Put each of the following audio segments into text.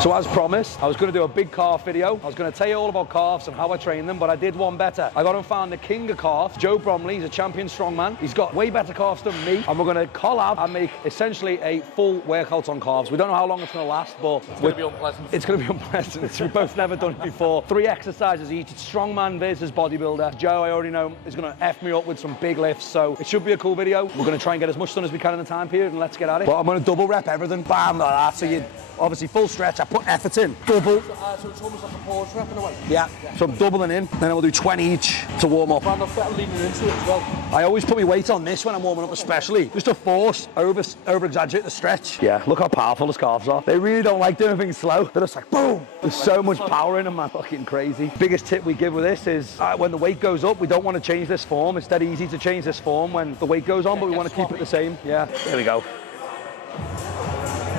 So as promised, I was going to do a big calf video. I was going to tell you all about calves and how I train them, but I did one better. I got and found the king of calves, Joe Bromiley. He's a champion strongman. He's got way better calves than me, and we're going to collab and make essentially a full workout on calves. We don't know how long it's going to last, but it's going to be unpleasant. It's going to be unpleasant. We've both never done it before. 3 exercises each. It's strongman versus bodybuilder. Joe, I already know, is going to F me up with some big lifts, so it should be a cool video. We're going to try and get as much done as we can in the time period, and let's get at it. But I'm going to double rep everything. Bam, like that. So you obviously full stretch. I put effort in. Double. So it's almost like a pause rep in a way. Yeah. So I'm doubling in. Then we'll do 20 each to warm up. And I'm better leaning into it as well. I always put my weight on this when I'm warming up, especially just to force over exaggerate the stretch. Yeah. Look how powerful his calves are. They really don't like doing things slow. They're just like boom. There's so much power in them, man. Fucking crazy. Biggest tip we give with this is when the weight goes up, we don't want to change this form. It's dead easy to change this form when the weight goes on, but we want to keep it the same. Yeah. There we go.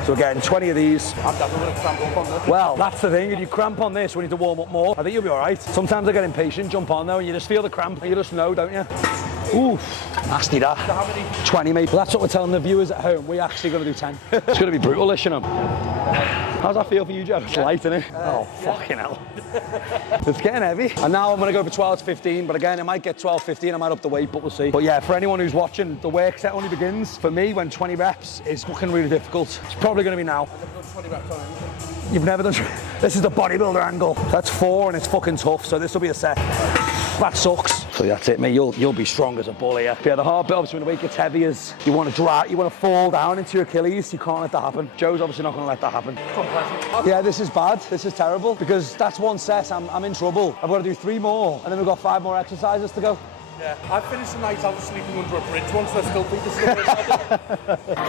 So again, 20 of these. I'm definitely going to cramp up on this. Well, that's the thing. If you cramp on this, we need to warm up more. I think you'll be all right. Sometimes I get impatient, jump on though, and you just feel the cramp, and you just know, don't you? Oof, nasty that. So how many? 20, mate. Well, that's what we're telling the viewers at home. We're actually going to do 10. It's going to be brutal, this, you know. How's that feel for you, Joe? It's light, isn't it? Oh, fucking hell. It's getting heavy. And now I'm going to go for 12 to 15, but again, I might get 12, 15, I might up the weight, but we'll see. But yeah, for anyone who's watching, the work set only begins, for me, when 20 reps is fucking really difficult. It's probably going to be now. I've never done 20 reps on anything. You've never done... This is the bodybuilder angle. That's 4 and it's fucking tough, so this will be a set. That sucks. So that's it, mate. You'll be strong as a bull here. But yeah, the hard bit, obviously, when the weight gets heavy is you want to fall down into your Achilles. You can't let that happen. Joe's obviously not going to let that happen. Yeah, this is bad. This is terrible because that's one set. I'm in trouble. I've got to do 3 more, and then we've got 5 more exercises to go. Yeah, I finished the night out sleeping under a bridge once. I still think this is the first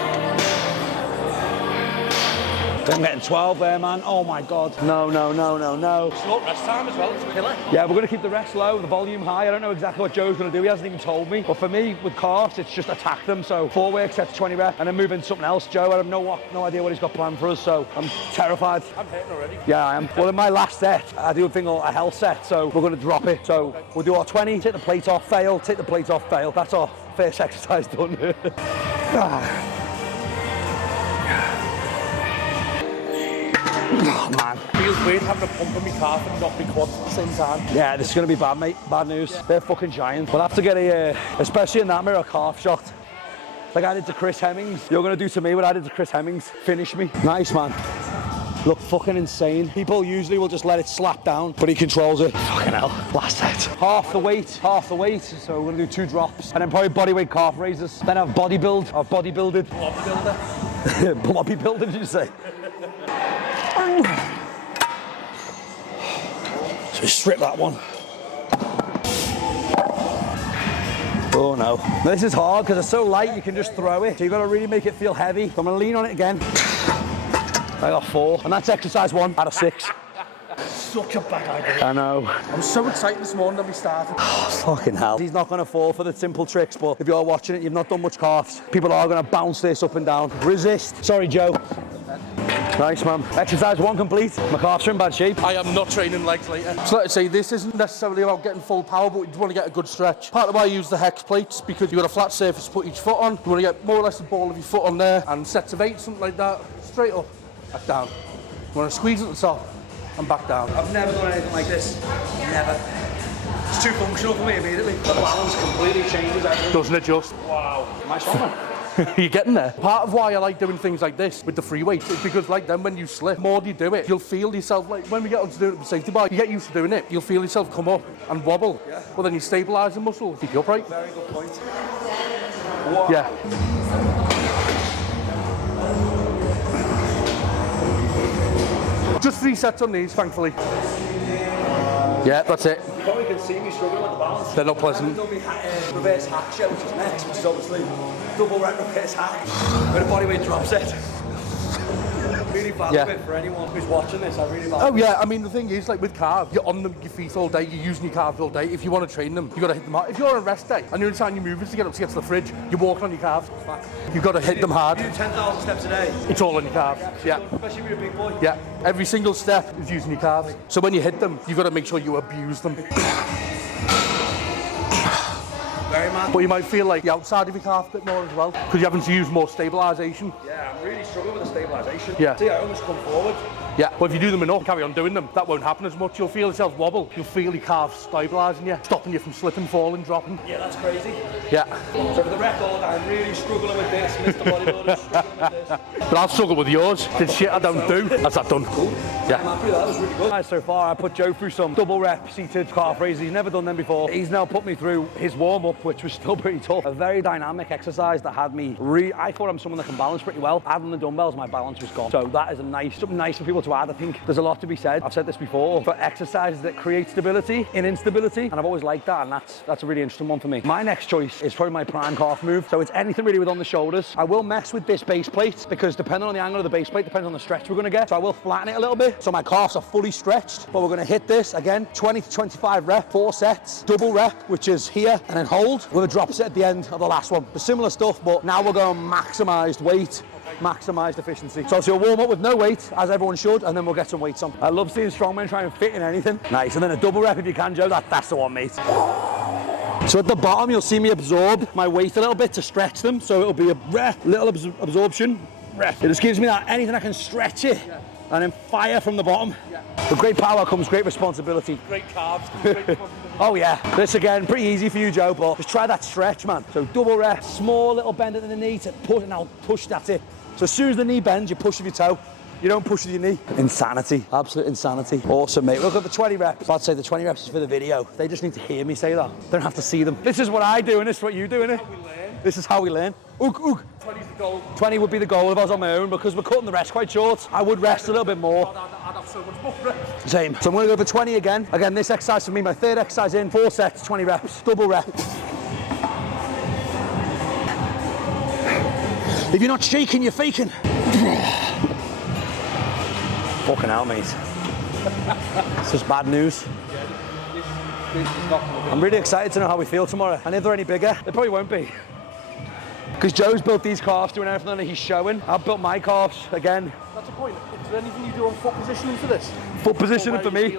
I'm getting 12 there, man. Oh my God. No. Short rest time as well, it's a killer. Yeah, we're going to keep the rest low, the volume high. I don't know exactly what Joe's going to do. He hasn't even told me. But for me, with calves, it's just attack them. So 4 work sets, 20 reps, and then move into something else. Joe, I have no idea what he's got planned for us, so I'm terrified. I'm hurting already. Yeah, I am. Well, in my last set, I do a thing called a health set, so we're going to drop it. So we'll do our 20, take the plate off, fail, take the plate off, fail. That's our first exercise done. Oh, man. Feels weird having a pump in my calf and not my quads at the same time. Yeah, this is going to be bad, mate. Bad news. Yeah. They're fucking giant. We'll have to get especially in that mirror, a calf shot. Like I did to Chris Hemmings. You're going to do to me what I did to Chris Hemmings. Finish me. Nice, man. Look fucking insane. People usually will just let it slap down, but he controls it. Fucking hell. Last set. Half the weight. So we're going to do 2 drops. And then probably bodyweight calf raises. Then I've bodybuilded. Bodybuilder. Bodybuilder, did you say? So strip that one. Oh no. This is hard because it's so light you can just throw it. So you've got to really make it feel heavy. So I'm going to lean on it again. I got 4. And that's exercise 1 out of 6. Such a bad idea. I know. I'm so excited this morning that we started. Oh, fucking hell. He's not going to fall for the simple tricks, but if you're watching it, you've not done much calves. People are going to bounce this up and down. Resist. Sorry, Joe. Nice, man. Exercise 1 complete. My calves are in bad shape. I am not training legs later. So let's say this isn't necessarily about getting full power, but you just want to get a good stretch. Part of why I use the hex plates, because you've got a flat surface to put each foot on. You want to get more or less the ball of your foot on there, and sets of 8, something like that. Straight up, back down. You want to squeeze at the top, and back down. I've never done anything like this. Never. It's too functional for me immediately. The balance completely changes everything. Doesn't it just? Wow. Nice one. You're getting there. Part of why I like doing things like this with the free weights is because, like, then when you slip, the more you do it, you'll feel yourself, like when we get on to doing it with the safety bar, you get used to doing it, you'll feel yourself come up and wobble. Yeah. Well, then you stabilise the muscle, keep you upright. Very good point. Wow. Yeah. Just 3 sets on these, thankfully. Yeah, that's it. You probably can see me struggling with the balance. They're not pleasant. I've done my reverse hack show, which is next, which is obviously double rep reverse hack with a bodyweight drop set. Really value it for anyone who's watching this. I really value it. Oh yeah, I mean the thing is, like with calves, you're on them, your feet all day, you're using your calves all day. If you want to train them, you got to hit them hard. If you're on a rest day and the only time you're moving is to get up to get to the fridge, you're walking on your calves. You've got to hit them hard. You do 10,000 steps a day. It's all on your calves. Yeah. Especially when you're a big boy. Yeah. Every single step is using your calves. So when you hit them, you've got to make sure you abuse them. Very mad. But you might feel like the outside of your calf a bit more as well, because you're having to use more stabilisation. Yeah, I'm really struggling with the stabilisation. Yeah. See, I almost come forward. Yeah, but if you do them enough, carry on doing them, that won't happen as much. You'll feel yourself wobble. You'll feel your calves stabilising you, stopping you from slipping, falling, dropping. Yeah, that's crazy. Yeah. So for the record, I'm really struggling with this, Mr. Bodybuilder, struggling with this. But I'll struggle with yours. The shit I don't do. That's that done. Cool. Yeah. I'm happy with that. That was really good. Right, so far, I put Joe through some double rep seated calf raises. He's never done them before. He's now put me through his warm-up, which was still pretty tough. A very dynamic exercise that had me I thought I'm someone that can balance pretty well. Adding the dumbbells, my balance was gone. So that is something nice for people to add. I think there's a lot to be said. I've said this before, for exercises that create stability in instability, and I've always liked that, and that's a really interesting one for me. My next choice is probably my prime calf move. So it's anything really with on the shoulders. I will mess with this base plate because depending on the angle of the base plate, depends on the stretch we're gonna get. So I will flatten it a little bit. So my calves are fully stretched, but we're gonna hit this again, 20 to 25 rep, 4 sets, double rep, which is here, and then hold with a drop set at the end of the last one. The similar stuff, but now we're going maximized weight, maximised efficiency. So you'll warm up with no weight, as everyone should, and then we'll get some weights on. I love seeing strongmen try and fit in anything. Nice, and then a double rep if you can, Joe. That's the one, mate. So at the bottom, you'll see me absorb my weight a little bit to stretch them. So it'll be a rep, little absorption, rep. It just gives me that anything I can stretch it, and then fire from the bottom. With great power comes great responsibility. Great calves, great responsibility. Oh yeah, this again, pretty easy for you, Joe, but just try that stretch, man. So double rep, small little bend at the knee to push, now push, that's it. So as soon as the knee bends, you push with your toe. You don't push with your knee. Insanity, absolute insanity. Awesome, mate. Look at the 20 reps. I'd say the 20 reps is for the video. They just need to hear me say that. They don't have to see them. This is what I do, and this is what you do, innit? This is how we learn. Ook, ook. 20's the goal. 20 would be the goal if I was on my own, because we're cutting the rest quite short. I would rest a little bit more. I'd have so much more rest. Same. So I'm going to go for 20 again. Again, this exercise for me, my third exercise in, 4 sets, 20 reps, double rep. If you're not shaking, you're faking. Fucking hell, mate. It's just bad news. I'm really excited to know how we feel tomorrow. And if they're any bigger, they probably won't be. Because Joe's built these calves doing everything that he's showing. I've built my calves again. That's the point. Is there anything you do on foot positioning for this? Foot positioning for me,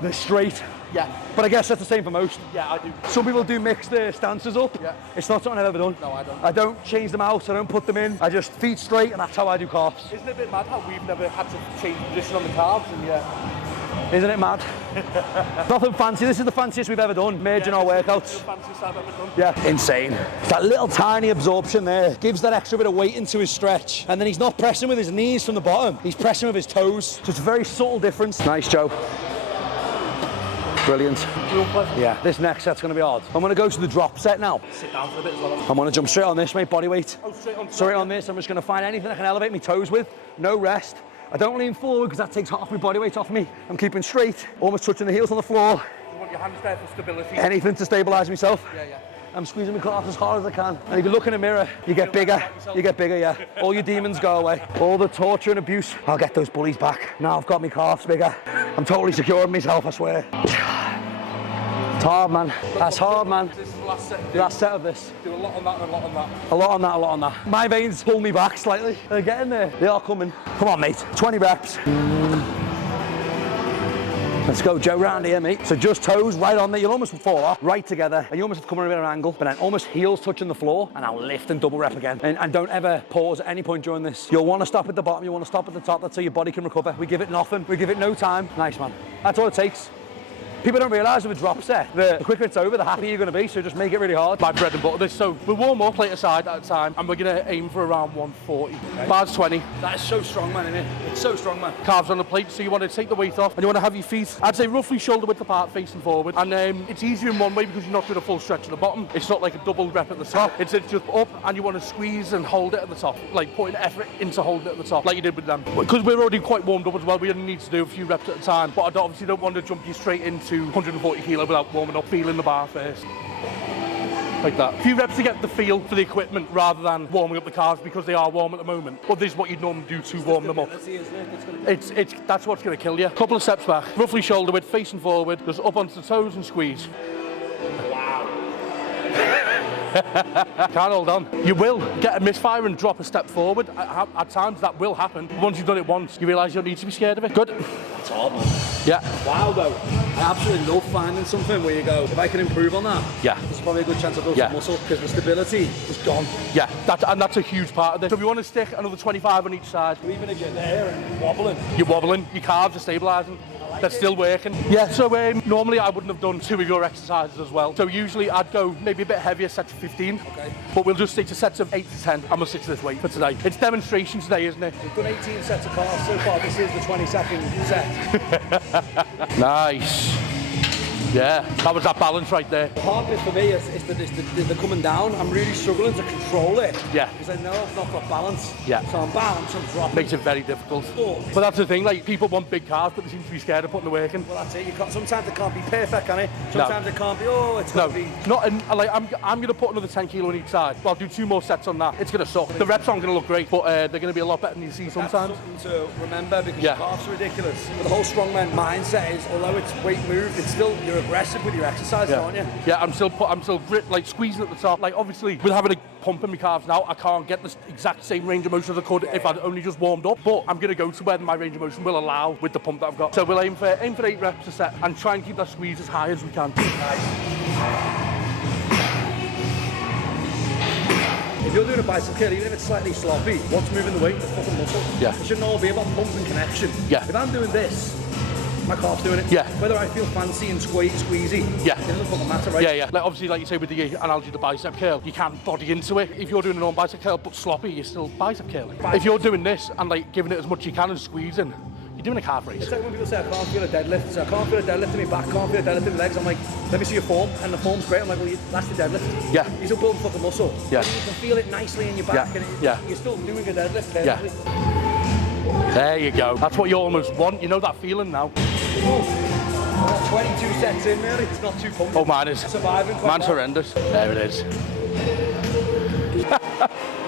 they're straight. Yeah. But I guess that's the same for most. Yeah, I do. Some people do mix their stances up. Yeah. It's not something I've ever done. No, I don't. I don't change them out, I don't put them in. I just feet straight, and that's how I do calves. Isn't it a bit mad how we've never had to change position on the calves? And Isn't it mad? Nothing fancy. This is the fanciest we've ever done, merging our workouts. The fanciest I've ever done. Yeah, insane. That little tiny absorption there gives that extra bit of weight into his stretch. And then he's not pressing with his knees from the bottom. He's pressing with his toes. So it's a very subtle difference. Nice, Joe. Brilliant. Yeah, this next set's going to be hard. I'm going to go to the drop set now. Sit down for a bit as well. I'm going to jump straight on this, mate, body weight. Oh, straight on. Straight on this. I'm just going to find anything I can elevate my toes with. No rest. I don't lean forward because that takes half my body weight off me. I'm keeping straight, almost touching the heels on the floor. You want your hands there for stability. Anything to stabilise myself. Yeah, yeah. I'm squeezing my calves as hard as I can. And if you look in the mirror, you get bigger. You get bigger, yeah. All your demons go away. All the torture and abuse, I'll get those bullies back. Now I've got my calves bigger. I'm totally secure in myself, I swear. It's hard, man. That's hard, man. This is the last set. Last set of this. Do a lot on that and a lot on that. A lot on that, a lot on that. My veins pull me back slightly. They're getting there. They are coming. Come on, mate. 20 reps. Let's go, Joe, round here, mate. So just toes right on there. You'll almost fall off, right together. And you almost have to come on a bit of an angle, but then almost heels touching the floor, and I'll lift and double rep again. And don't ever pause at any point during this. You'll want to stop at the bottom. You want to stop at the top. That's how your body can recover. We give it nothing. We give it no time. Nice, man. That's all it takes. People don't realise with a drop set, the quicker it's over, the happier you're going to be, so just make it really hard. My bread and butter this. So we'll warm up, plate aside at a time, and we're going to aim for around 140. Okay. Bars 20. That is so strong, man, isn't it? It's so strong, man. Calves on the plate, so you want to take the weight off, and you want to have your feet, I'd say roughly shoulder width apart, facing forward. And it's easier in one way because you're not doing a full stretch at the bottom. It's not like a double rep at the top. It's just up, and you want to squeeze and hold it at the top, like putting effort into holding it at the top, like you did with them. Because we're already quite warmed up as well, we only need to do a few reps at a time. But I obviously don't want to jump you straight into 140 kilo without warming up, feeling the bar first. Like that. A few reps to get the feel for the equipment rather than warming up the calves because they are warm at the moment. But this is what you'd normally do to warm them up. That's what's going to kill you. Couple of steps back, roughly shoulder width, facing forward, just up onto the toes and squeeze. Wow. Can't hold on. You will get a misfire and drop a step forward. At times that will happen. Once you've done it once, you realise you don't need to be scared of it. Good. That's hard, man. Yeah. Wow, though. I absolutely love finding something where you go, if I can improve on that, yeah, there's probably a good chance I'll build some muscle, because the stability is gone. Yeah, and that's a huge part of it. So if you want to stick another 25 on each side, even if you're there and wobbling, your calves are stabilising. They're still working. Yeah, so normally I wouldn't have done 2 of your exercises as well. So usually I'd go maybe a bit heavier, set to 15. Okay. But we'll just stick to sets of 8 to 10. I'm going to stick to this weight for today. It's demonstration today, isn't it? We've done 18 sets of calves so far. This is the 22nd set. Nice. Yeah, that was that balance right there. The hard bit for me is the coming down. I'm really struggling to control it. Yeah. Because I know I've not got balance. Yeah. So I'm balanced, I'm dropping. Makes it very difficult. But that's the thing, like, people want big calves, but they seem to be scared of putting the work in. Well, that's it. Sometimes it can't be perfect, can it? Sometimes it can't be, it's got to be... Not, and like, I'm going to put another 10 kilo on each side. Well, I'll do 2 more sets on that. It's going to suck. The reps aren't going to look great, but they're going to be a lot better than you see sometimes. That's something to remember, because the calves are ridiculous. But the whole strongman mindset is, although it's weight moved, it's still, you're aggressive with your exercise, aren't you? Yeah, I'm still like squeezing at the top. Like, obviously, with having a pump in my calves now, I can't get the exact same range of motion as I could if I'd only just warmed up. But I'm going to go to where my range of motion will allow with the pump that I've got. So we'll aim for 8 reps a set and try and keep that squeeze as high as we can. If you're doing a bicep curl, even if it's slightly sloppy, what's moving the weight? The fucking muscle. Yeah. It shouldn't all be about pump and connection. Yeah. If I'm doing this, my calf's doing it. Yeah. Whether I feel fancy and squeezy, yeah, it doesn't fucking matter, right? Yeah, yeah. Like, obviously, like you say with the analogy of the bicep curl, you can't body into it. If you're doing a non-bicep curl but sloppy, you're still bicep curling. If you're doing this and like giving it as much as you can and squeezing, you're doing a calf raise. It's like when people say I can't feel a deadlift. So I can't feel a deadlift in my back, can't feel a deadlift in my legs. I'm like, let me see your form, and the form's great. I'm like, well, that's the deadlift. Yeah. You're still building fucking muscle. Yeah. And you can feel it nicely in your back, and you're still doing a deadlift. Perfectly. Yeah. There you go. That's what you almost want. You know that feeling now. 22 sets in, really. It's not too pumping. Oh, mine is. Surviving. Mine's horrendous. There it is.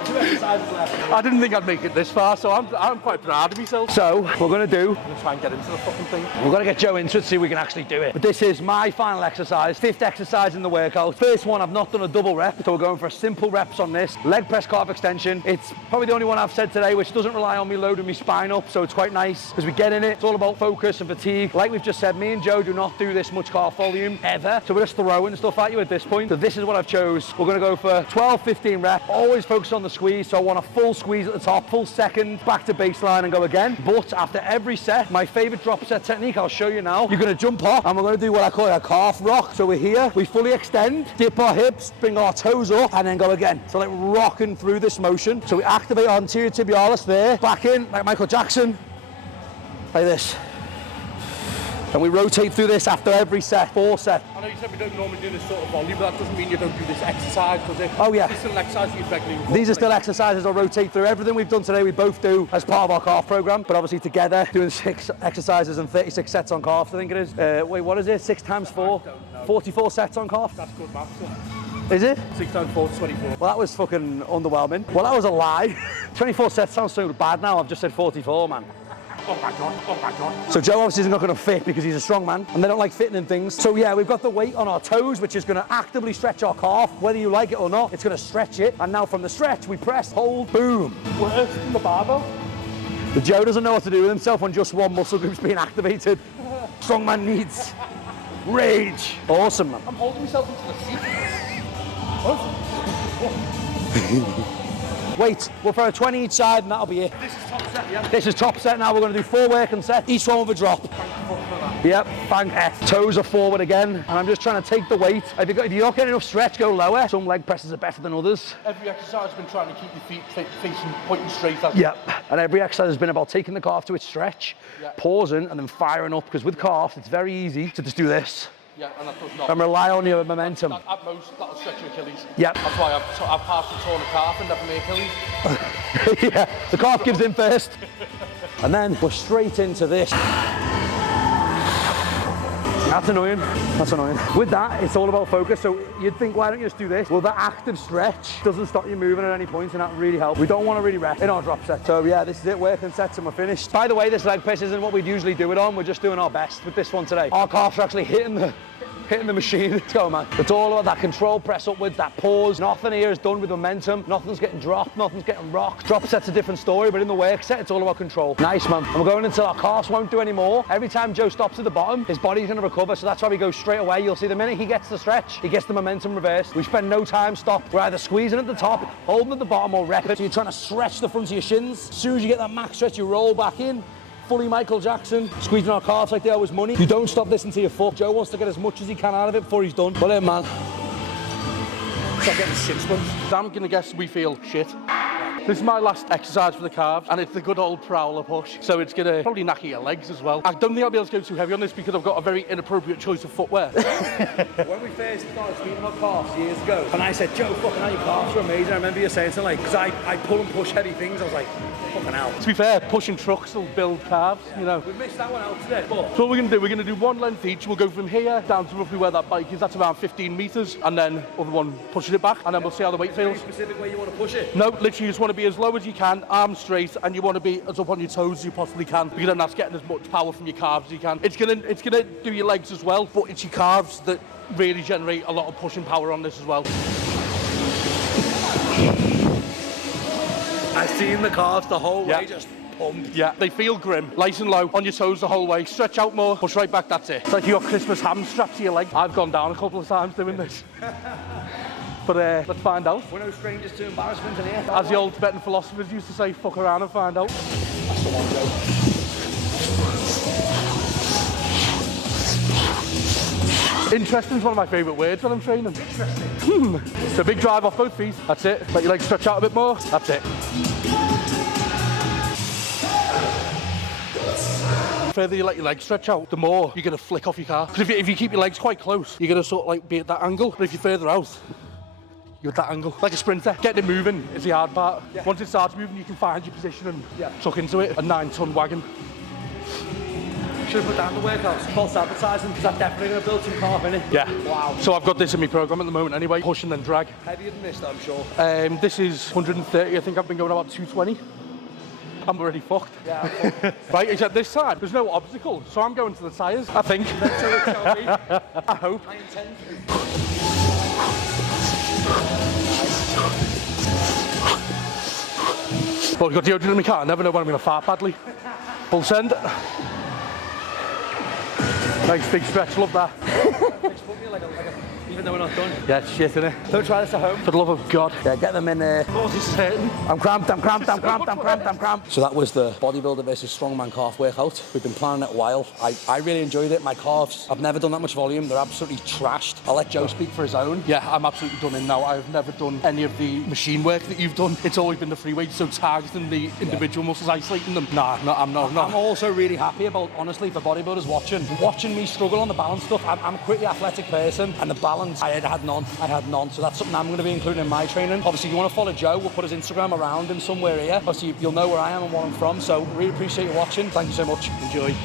2 exercises left. I didn't think I'd make it this far, so I'm quite proud of myself. So, we're going to do... I'm going to try and get into the fucking thing. We're going to get Joe into it, see if we can actually do it. But this is my final exercise, 5th exercise in the workout. First one, I've not done a double rep, so we're going for a simple reps on this. Leg press calf extension. It's probably the only one I've said today which doesn't rely on me loading my spine up, so it's quite nice because we get in it. It's all about focus and fatigue. Like we've just said, me and Joe do not do this much calf volume ever, so we're just throwing stuff at you at this point. So this is what I've chose. We're going to go for 12, 15 reps. Always focus on the squeeze, so I want a full squeeze at the top, full second, back to baseline and go again. But after every set, my favorite drop set technique, I'll show you now. You're going to jump off and we're going to do what I call a calf rock. So we're here, we fully extend, dip our hips, bring our toes up and then go again. So like rocking through this motion. So we activate our anterior tibialis there, back in like Michael Jackson, like this. And we rotate through this after every set, 4 sets. I know you said we don't normally do this sort of volume, but that doesn't mean you don't do this exercise, does it? Oh yeah. This is still exercise you regularly. These are still exercises I'll rotate through. Everything we've done today we both do as part of our calf program, but obviously together doing 6 exercises and 36 sets on calves, I think it is. Wait, what is it? 6 times 4? 44 sets on calf? That's good maths. Is it? 6 times 4 is 24. Well, that was fucking underwhelming. Well, that was a lie. 24 sets sounds so bad now. I've just said 44, man. Oh my God, oh my God. So Joe obviously is not going to fit because he's a strong man and they don't like fitting in things. So yeah, we've got the weight on our toes, which is going to actively stretch our calf. Whether you like it or not, it's going to stretch it. And now from the stretch, we press, hold, boom. Worse than the barbell. But Joe doesn't know what to do with himself when just one muscle group's being activated. Strongman needs rage. Awesome, man. I'm holding myself into the seat. Wait, we'll throw a 20 each side and that'll be it. This is top set, yeah? This is top set now. We're going to do 4 working sets, each one with a drop. Yep, thank F. Toes are forward again, and I'm just trying to take the weight. If you're not getting enough stretch, go lower. Some leg presses are better than others. Every exercise has been trying to keep your feet facing, pointing straight at Yep, and every exercise has been about taking the calf to its stretch, pausing, and then firing up, because with calves, it's very easy to just do this. Yeah, and that does not. And rely on your momentum. At most, that'll stretch your Achilles. Yep. That's why I've partially torn a calf and never my Achilles. Yeah, the calf gives in first. And then we're straight into this. That's annoying. That's annoying. With that, it's all about focus. So you'd think, why don't you just do this? Well, that active stretch doesn't stop you moving at any point, and that really helps. We don't want to really rest in our drop set. So yeah, this is it. Working sets and we're finished. By the way, this leg press isn't what we'd usually do it on. We're just doing our best with this one today. Our calves are actually hitting the hitting the machine. Let's go, man. It's all about that control press upwards, that pause. Nothing here is done with momentum. Nothing's getting dropped, nothing's getting rocked. Drop set's a different story, but in the work set, it's all about control. Nice, man. And we're going until our calves won't do anymore. Every time Joe stops at the bottom, his body's gonna recover, so that's why we go straight away. You'll see the minute he gets the stretch, he gets the momentum reversed. We spend no time stopped. We're either squeezing at the top, holding at the bottom, or rep it. So you're trying to stretch the front of your shins. As soon as you get that max stretch, you roll back in. Fully Michael Jackson, squeezing our calves like they owe us money. You don't stop this until your foot. Joe wants to get as much as he can out of it before he's done. Well, then, man. Stop getting shin splints. I'm gonna guess we feel shit. This is my last exercise for the calves, and it's the good old prowler push. So it's gonna probably knacker your legs as well. I don't think I'll be able to go too heavy on this because I've got a very inappropriate choice of footwear. When we first started speaking about calves years ago, and I said, Joe, fucking hell, your calves are amazing. I remember you saying something like, because I pull and push heavy things, I was like, fucking hell. To be fair, pushing trucks will build calves, you know. We missed that one out today, but... So what we're gonna do one length each. We'll go from here down to roughly where that bike is. That's around 15 meters, and then other one pushing it back, and then we'll see how the weight feels. Specific way you want to push it? No, literally you just want to be as low as you can, arms straight, and you want to be as up on your toes as you possibly can, because then that's getting as much power from your calves as you can. It's gonna do your legs as well, but it's your calves that really generate a lot of pushing power on this as well. I've seen the calves the whole Yeah. way just pump. Yeah, they feel grim. Nice and low, on your toes the whole way. Stretch out more, push right back, that's it. It's like you got Christmas ham strapped to your leg. I've gone down a couple of times doing this. But let's find out. We're no strangers to embarrassment in here. As the old Tibetan philosophers used to say, fuck around and find out. That's the one, Joe. Interesting is one of my favourite words when I'm training. Interesting. So big drive off both feet, that's it. Let your legs stretch out a bit more, that's it. The further you let your legs stretch out, the more you're going to flick off your calf. Because if you keep your legs quite close, you're going to sort of like be at that angle. But if you're further out, you're at that angle. Like a sprinter, getting it moving is the hard part. Yeah. Once it starts moving, you can find your position and tuck into it. A 9-ton wagon. Should have put down the workouts. False advertising, because that's definitely going to build some calf in it. Yeah. Wow. So I've got this in my programme at the moment anyway. Push and then drag. Heavier than this, I'm sure. This is 130. I think I've been going about 220. I'm already fucked. Yeah. Right, except this time, there's no obstacle. So I'm going to the tyres, I think. Let's show it, shall we? I hope. I intend to. Well, we've got deodorant in my car. I never know when I'm going to fart badly. Full send. Nice big stretch, love that. Even though we're not done. Yeah, it's shit, innit? Don't try this at home. For the love of God. Yeah, get them in there. Oh, this is hurting. I'm cramped. So that was the bodybuilder versus strongman calf workout. We've been planning it a while. I really enjoyed it. My calves, I've never done that much volume. They're absolutely trashed. I'll let Joe speak for his own. Yeah, I'm absolutely done in now. I've never done any of the machine work that you've done. It's always been the free weights, so targeting the individual muscles, isolating them. Nah, I'm not. I'm also really happy about, honestly, for bodybuilders watching me struggle on the balance stuff. I'm a pretty athletic person, and the balance, I had none. So that's something I'm going to be including in my training. Obviously, if you want to follow Joe, we'll put his Instagram around him somewhere here. Obviously, you'll know where I am and what I'm from. So really appreciate you watching. Thank you so much. Enjoy.